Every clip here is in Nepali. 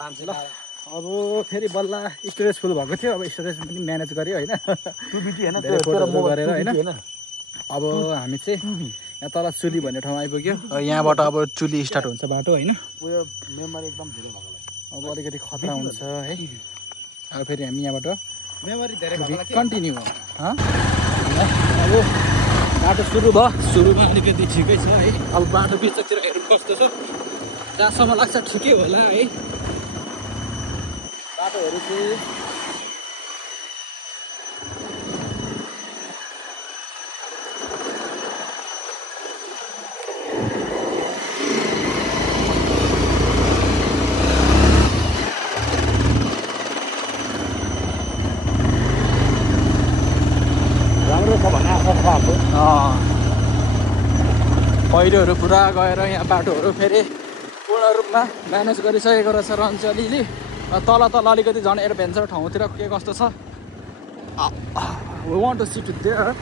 ल अब फेरि बल्ल स्टोरेज फुल भएको थियो अब स्टोरेज पनि म्यानेज गर्यो होइन गरेर होइन अब हामी चाहिँ यहाँ तल चुली भन्ने ठाउँ आइपुग्यो यहाँबाट अब चुली स्टार्ट हुन्छ बाटो होइन मेमोरी एकदम धेरै भएको अब अलिकति खतरा हुन्छ है अब फेरि हामी यहाँबाट मेमोरी धेरै कन्टिन्यू अब बाटो सुरु भयो सुरुमा अलिकति ठिकै छ है अब बाटो बिचतिर हेर्नु कस्तो छ जहाँसम्म लाग्छ ठिकै होला है बाटोहरू चाहिँ पहिरोहरू पुरा गएर यहाँ बाटोहरू फेरि पूर्ण रूपमा म्यानेज गरिसकेको रहेछ रहन्छ अलिअलि तल अलिकति झन् एडभेन्चर ठाउँतिर के कस्तो छ we want to sit there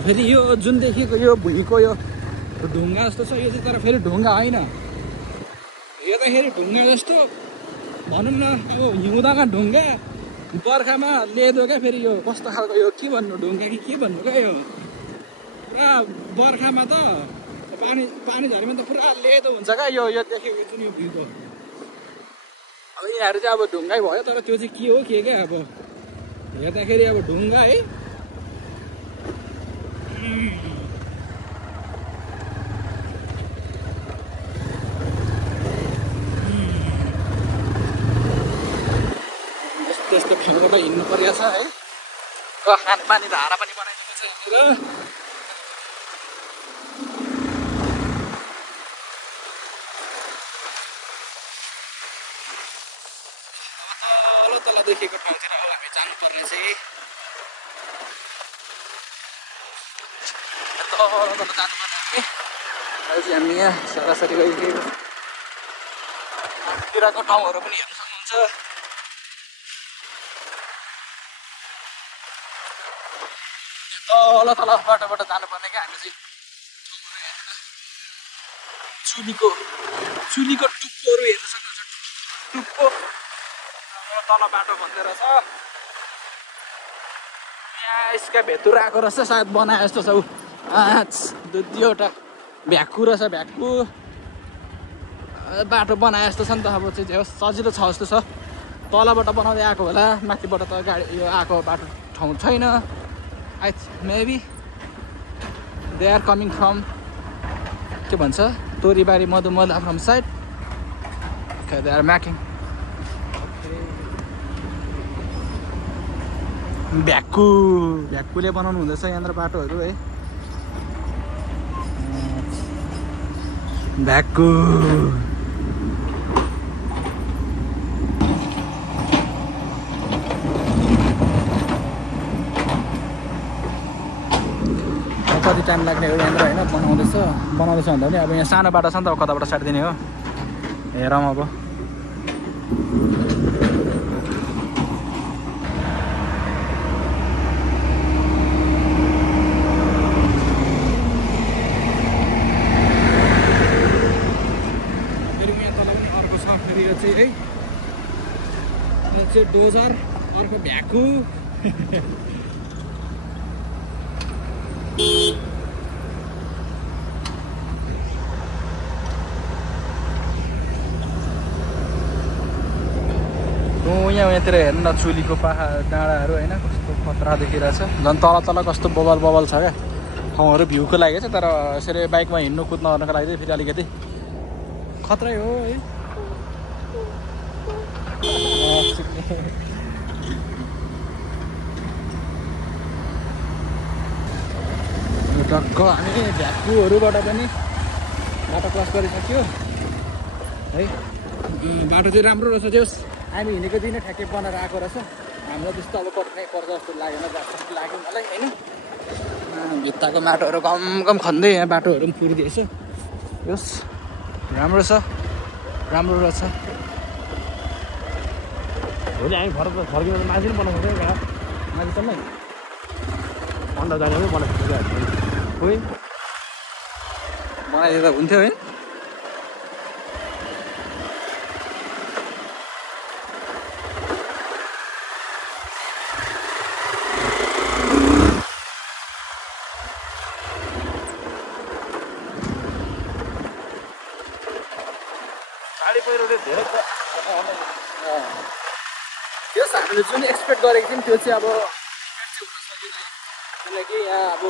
फेरि यो जुन देखेको यो भुइँको यो ढुङ्गा जस्तो छ यो चाहिँ तर फेरि ढुङ्गा होइन यो त फेरि ढुङ्गा जस्तो भनौँ न अब हिउँदामा ढुङ्गा बर्खामा लेदो क्या फेरि यो कस्तो खालको यो के भन्नु ढुङ्गा कि के भन्नु क्या यो पुरा बर्खामा त पानी झरीमा त पुरा लेदो हुन्छ क्या यो देखेको जुन यो भ्यूको अब यिनीहरू चाहिँ अब ढुङ्गै भयो तर त्यो चाहिँ के हो के क्या अब हेर्दाखेरि अब ढुङ्गा है त्यस्तो ठाउँबाट हिँड्नु परेको छ है खानेपानी धारा पनि बनाइदिएको छ यहाँनिर तल देखेको ठाउँतिर अब हामी जानुपर्ने चाहिँ तल जानुपर्ने हामी यहाँ सरासरी गइसकेको तिरको ठाउँहरू पनि हेर्न सक्नुहुन्छ तल बाटोबाट जानुपर्ने क्या हामी चाहिँ चुलीको टुप्पोहरू हेर्न सक्नुहुन्छ टुप्पो तल बाटो भन्दै रहेछ यहाँ यसका भेतुर आएको रहेछ सायद बनाए जस्तो छ दुईवटा भ्याक्कु रहेछ भ्याक्कु बाटो बनाए जस्तो छ नि त अब चाहिँ सजिलो छ जस्तो छ तलबाट बनाउँदै आएको होला माथिबाट त गाडी यो आएको बाटो ठाउँ छैन maybe they are coming from के भन्छ तोरीबारी मधुमला from side okay they are making भ्याक्कुले बनाउनु हुँदैछ यहाँनिर बाटोहरू है भ्याक्कु कति टाइम लाग्ने हो यहाँनिर होइन बनाउँदैछ भन्दा पनि अब यहाँ सानो बाटो छ नि त अब कताबाट साटिदिने हो हेरौँ अब फेरि यहाँ तल पनि अर्को छ फेरि यो चाहिँ है यो चाहिँ डोजर अर्को भ्याक्कु यहाँतिर हेर्नु न चुलीको पाहाड डाँडाहरू होइन कस्तो खतरा देखिरहेछ झन् तल कस्तो बबल छ क्या ठाउँहरू भ्यूको लागि छ तर यसरी बाइकमा हिँड्नु कुद्नु गर्नको लागि चाहिँ फेरि अलिकति खतरै हो है टक्क हामी भ्याक्कुहरूबाट पनि बाटो क्रस गरिसक्यो है बाटो चाहिँ राम्रो रहेछ त्यो हामी हिँडेको दिन ठ्याक्कै बनाएर आएको रहेछ हाम्रो त्यस्तो अब कठिनाइ पर्छ जस्तो लागेन जस्तो लाग्यो मलाई होइन भित्ताको माटोहरू कम खन्दै यहाँ बाटोहरू पनि पुरिदिएछ यस राम्रो छ राम्रो रहेछ भोलि हामी फर्किँदा त माथि पनि बनाउँछ माथिसम्म अन्डा जाने पनि बनाएको खोइ बनाइदिँदा हुन्थ्यो है। गाडी पहिरोले धेरै त्यस हामीले जुन एक्सपेक्ट गरेको थियौँ त्यो चाहिँ अब किनकि यहाँ अब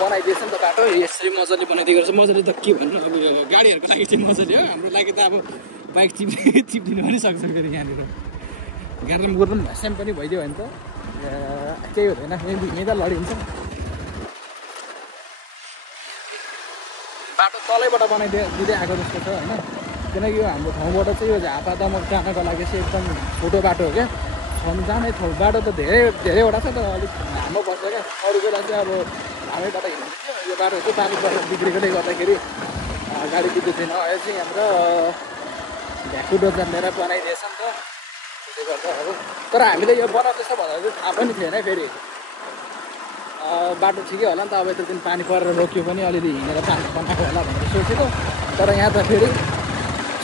बनाइदिएछ नि त बाटो यसरी मजाले बनाइदिएको रहेछ। मजाले त के भन्नु अब यो गाडीहरूको लागि चाहिँ मजाले हो, हाम्रो लागि त अब बाइक चिप्दिनु पनि सक्छ फेरि यहाँनिर गाड्राम गुर्राम भ्यास्याम पनि भइदियो भने त केही हुँदैन, यहीँ त लडिन्छ। बाटो तलैबाट दिँदै आएको जस्तो छ होइन, किनकि यो हाम्रो ठाउँबाट चाहिँ यो झापा दमक जानको लागि चाहिँ एकदम छोटो बाटो हो क्या। जाने बाटो त धेरैवटा छ तर अलिक लामो पर्छ क्या। अरू बेला चाहिँ अब हामैबाट हिँड्थ्यो, यो बाटो चाहिँ पानीबाट बिग्रेकोले गर्दाखेरि गाडी कुद्नु थिएन। अहिले चाहिँ हाम्रो भ्याकु डोजर लिएर बनाइदिएछ नि त, त्यसले गर्दा अब तर हामीले यो बनाउँदैछ भनेर चाहिँ थाहा पनि थिएन। फेरि बाटो ठिकै होला नि त, अब यत्रो दिन पानी परेर रोक्यो पनि अलिअलि हिँडेर पानी बनाएको होला भनेर सोचेको, तर यहाँ त फेरि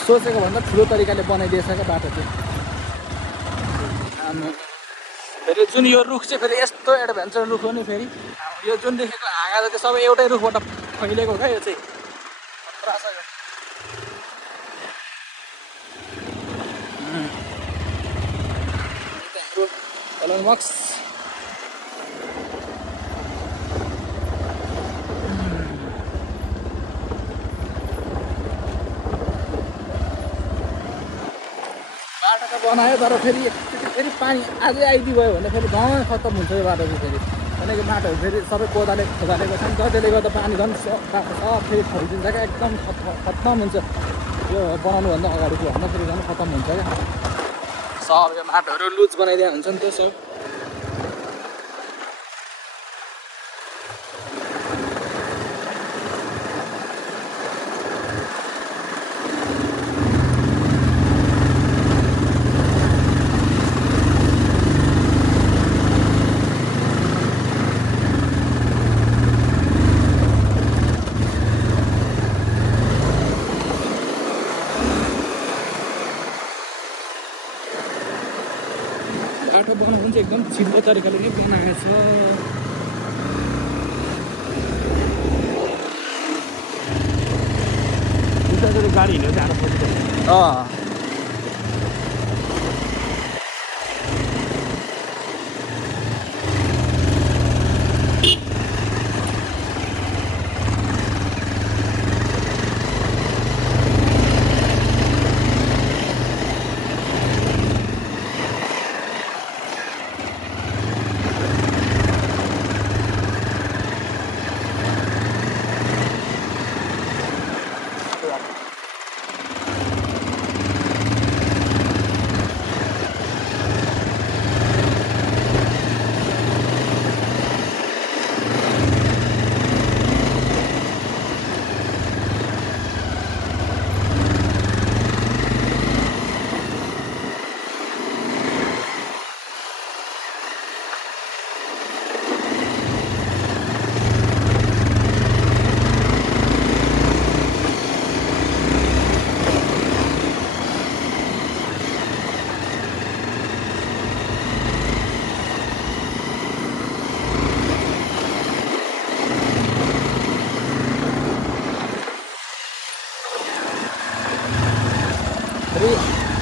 सोचेको भन्दा ठुलो तरिकाले बनाइदिएछ क्या बाटो चाहिँ। फेरि जुन यो रुख चाहिँ फेरि यस्तो एडभेन्चर रुख हो नि, फेरि यो जुन देखेको हाँगा जति सबै एउटै रुखबाट फैलिएको क्या। यो चाहिँ हाम्रो मक्स बनायो तर फेरि पानी अझै आइदियो भने फेरि गाउँ खत्तम हुन्छ यो बाटो चाहिँ फेरि। किनकि बाटोहरू फेरि सबै खोदालेको छ नि त, त्यसले गर्दा पानी झन् बाटो सब फेरि फैलिदिन्छ क्या, एकदम खत्तम हुन्छ। यो बनाउनुभन्दा अगाडिको भन्दा फेरि झन् खत्तम हुन्छ क्या, सब यो बाटोहरू लुज बनाइदिएको हुन्छ नि त्यो सब। बाटो बनाउनु चाहिँ एकदम छिटो तरिकाले नै बनाएको छ। गाडी हिँडेर जानु पर्छ।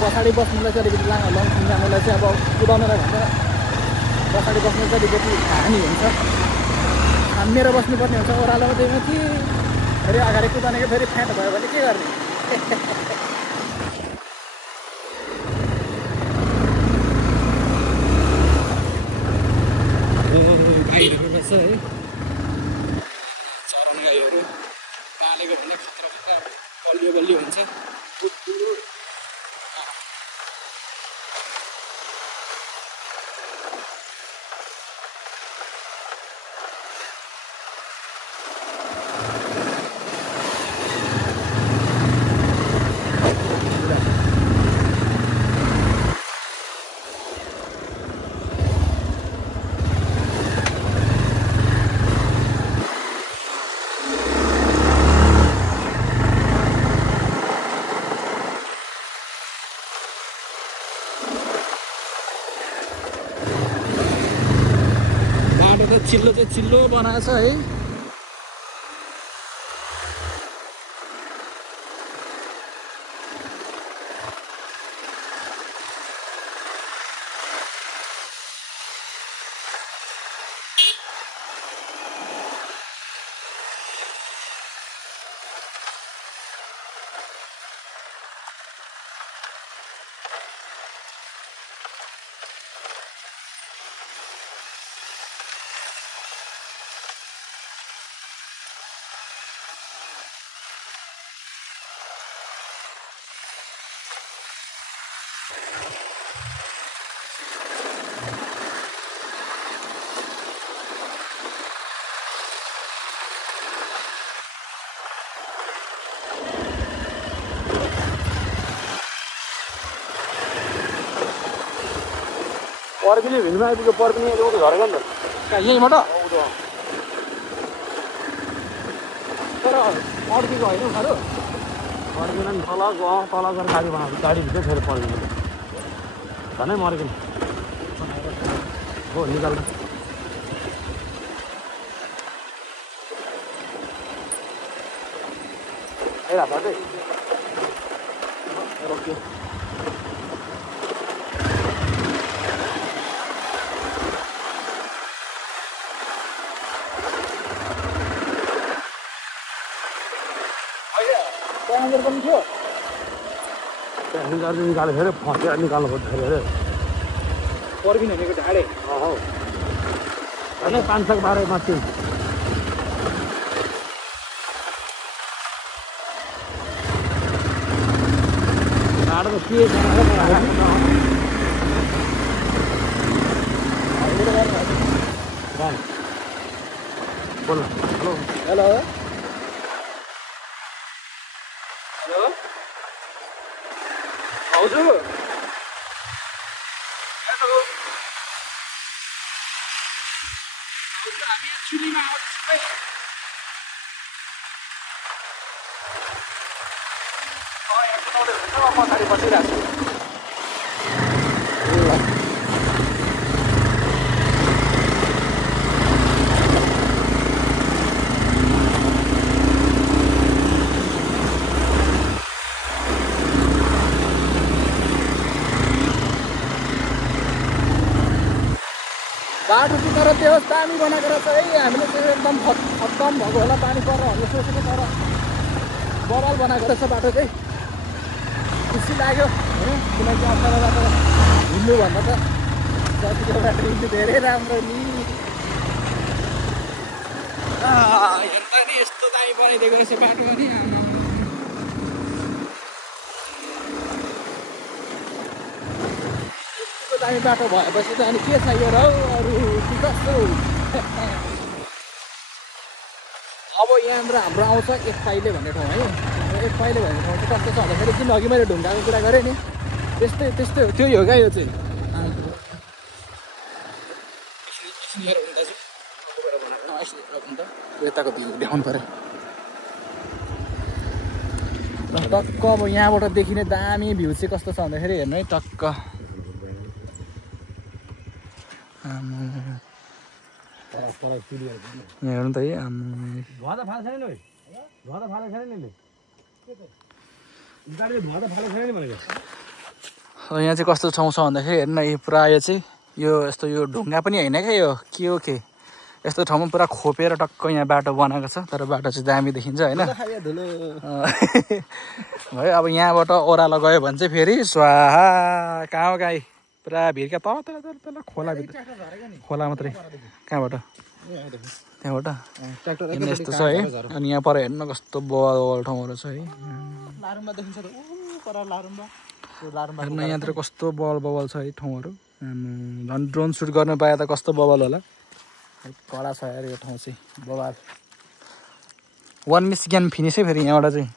पछाडि बस्नुलाई चाहिँ अलिकति लङसम्म जानुलाई चाहिँ अब कुदाउनलाई भन्दा पछाडि बस्नु चाहिँ अलिकति हानि हुन्छ, मेरो बस्नुपर्ने हुन्छ ओह्रालोमा त्यही माथि। फेरि अगाडि कुदानेको फेरि फ्याट भयो भने के गर्ने। गाईहरू रहेछ है, चराउने गाईहरू पालेको भने खतरा बलियो बलियो हुन्छ। चिल्लो चाहिँ चिल्लो बनाएको छ है। पर्किने भिडमा आइपुग्यो पर्किने एउटा झरेको नि त यहीँबाट तर अड्केको होइन साह्रो पर्किन नि तल गएर गाडी बनाएको गाडीभित्र फेरि पर्किनु झनै मर्किनु हो निकाल्नु आइरहेको छ रोक्यो पनि थियो निकाल्यो फेरि फसेर निकाल्नु पर्छ फेरि पर्किन भनेको ढाडे होइन 500 12 माथि ढाडो त के बोल हेलो हेलो हजुर हेलो हामी चुलीमा आउँछौँ है पछाडि बसिरहेको छु बाटो चाहिँ तर त्यो दामी बनाएको रहेछ है हामीले चाहिँ एकदम खत्तम भएको होला पानी परेर भन्ने सोचेको तर बवाल बनाएको रहेछ बाटो चाहिँ खुसी लाग्यो होइन किनकि अप्ठ्यारो बाटो हिँड्नुभन्दा त जतिको बाटो हिँड्नु धेरै राम्रो नि हेर्दा नि यस्तो दामी बनाइदिएको रहेछ बाटो पनि दामी बाटो भएपछि त अनि के चाहियो र अरू कि कस्तो अब यहाँबाट हाम्रो आउँछ एक पाइले भन्ने ठाउँ है एक पाइले भन्ने ठाउँ चाहिँ कस्तो छ भन्दाखेरि जुन अघि मैले ढुङ्गाको कुरा गरेँ नि त्यस्तै त्यस्तै हो त्यो हो क्या यो चाहिँ यताको देखाउनु पऱ्यो टक्क अब यहाँबाट देखिने दामी भ्यू चाहिँ कस्तो छ भन्दाखेरि हेर्नु है टक्क हेर्नु त है यहाँ चाहिँ कस्तो ठाउँ छ भन्दाखेरि हेर्नु न यो पुरा यो चाहिँ यो यस्तो यो ढुङ्गा पनि होइन क्या यो के हो के यस्तो ठाउँमा पुरा खोपेर टक्क यहाँ बाटो बनाएको छ तर बाटो चाहिँ दामी देखिन्छ होइन भयो अब यहाँबाट ओह्रालो गयो भने चाहिँ फेरि स्वाहा कहाँ हो गाई पुरा भिरका तल तल तल तल खोला मात्रै कहाँबाट त्यहाँबाट यस्तो छ है अनि यहाँ पर हेर्नु कस्तो बवाल ठाउँहरू छ है हेर्नु यहाँतिर कस्तो बवाल छ है ठाउँहरू झन् ड्रोन सुट गर्न पाए त कस्तो बवाल होला कडा छ यार यो ठाउँ चाहिँ बवाल वान मिस्किन फिनिस है फेरि यहाँबाट चाहिँ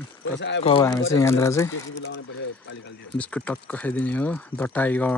हामी चाहिँ यहाँनिर चाहिँ बिस्कुट टक्क खाइदिने हो द टाइगर